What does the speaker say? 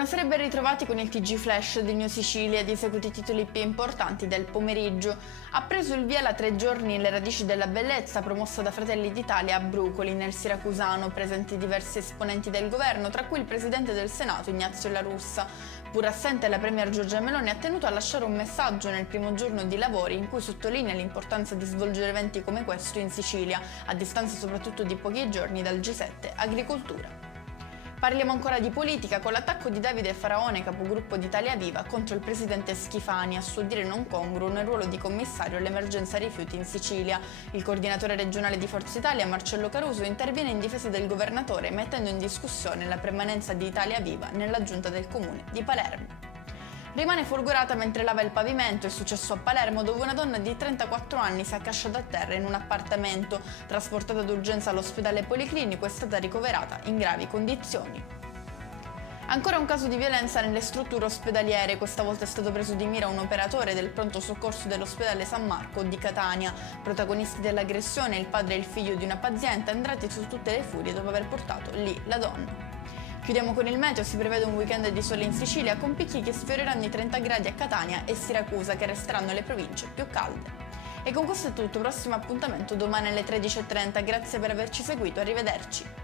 Buonasera e ben ritrovati con il TG Flash di New Sicilia, di seguito i titoli più importanti del pomeriggio. Ha preso il via la 3 giorni Le radici della bellezza, promossa da Fratelli d'Italia a Brucoli, nel Siracusano, presenti diversi esponenti del governo, tra cui il presidente del Senato Ignazio La Russa. Pur assente, la premier Giorgia Meloni ha tenuto a lasciare un messaggio nel primo giorno di lavori in cui sottolinea l'importanza di svolgere eventi come questo in Sicilia, a distanza soprattutto di pochi giorni dal G7 Agricoltura. Parliamo ancora di politica con l'attacco di Davide Faraone, capogruppo di Italia Viva, contro il presidente Schifani, a suo dire non congruo nel ruolo di commissario all'emergenza rifiuti in Sicilia. Il coordinatore regionale di Forza Italia, Marcello Caruso, interviene in difesa del governatore, mettendo in discussione la permanenza di Italia Viva nella giunta del comune di Palermo. Rimane folgorata mentre lava il pavimento. È successo a Palermo, dove una donna di 34 anni si è accasciata a terra in un appartamento. Trasportata d'urgenza all'ospedale policlinico, è stata ricoverata in gravi condizioni. Ancora un caso di violenza nelle strutture ospedaliere. Questa volta è stato preso di mira un operatore del pronto soccorso dell'ospedale San Marco di Catania. Protagonisti dell'aggressione, il padre e il figlio di una paziente, andati su tutte le furie dopo aver portato lì la donna. Chiudiamo con il meteo. Si prevede un weekend di sole in Sicilia, con picchi che sfioreranno i 30 gradi a Catania e Siracusa, che resteranno le province più calde. E con questo è tutto, prossimo appuntamento domani alle 13:30. Grazie per averci seguito, arrivederci.